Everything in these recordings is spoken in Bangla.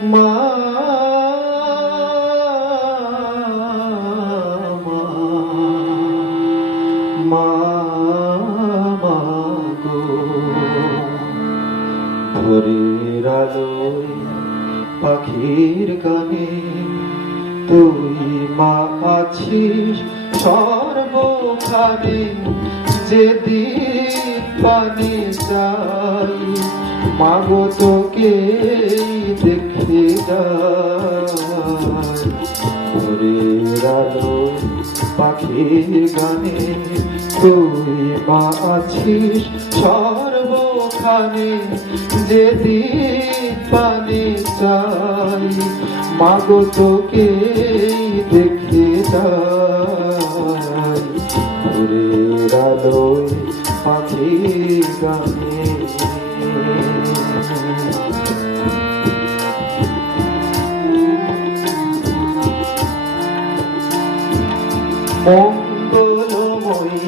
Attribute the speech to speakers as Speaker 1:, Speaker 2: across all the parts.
Speaker 1: মা ভোরের আলোয় পাখির গানে তুই মা আছিস। সর্বখানে যেদিন পানে যাই মাগো তোকে আলো পাখির গানে তুই মা আছিস সর্বখানে, যেদিন পানে চাই, মাগো তোকে দেখে যাই আলোয় পাখির গানে মঙ্গলময়ী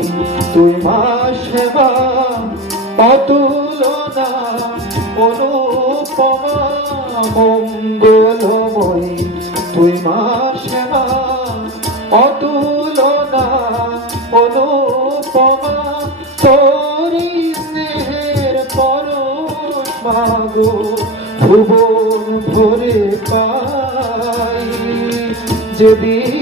Speaker 1: তুই মা সেবা অতুলনা অনুপমা মঙ্গলময়ী তুই মা সেবা অতুলনা অনুপমা তোরি স্নেহের পরশ মাগো ভুবন ভরে পাই যেদিন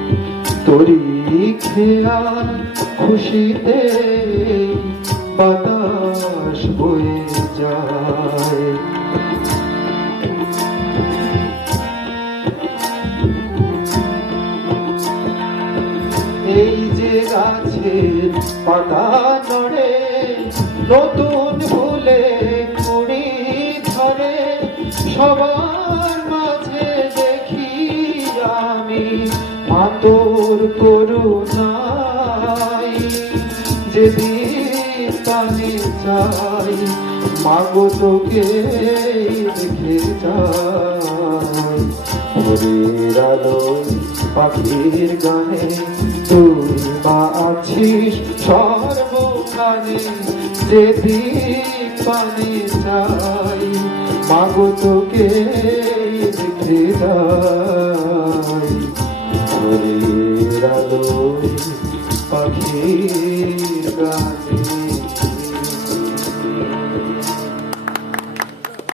Speaker 1: খেয়াল খুশিতে বাতাস বয়ে যায়। এই যে গাছের পাতা নড়ে, নতুন ফুলে কুড়ি ধরে, সবার মাতোর করুণাই যেদিন তানে চাই, মাগো তোকে দেখে যাই। ভোরের আলোয় পাখির গানে, তুই মা আছিস সর্বখানে যেদিন পানে চাই, মাগো তোকে দেখে যাই। আলোয় গানে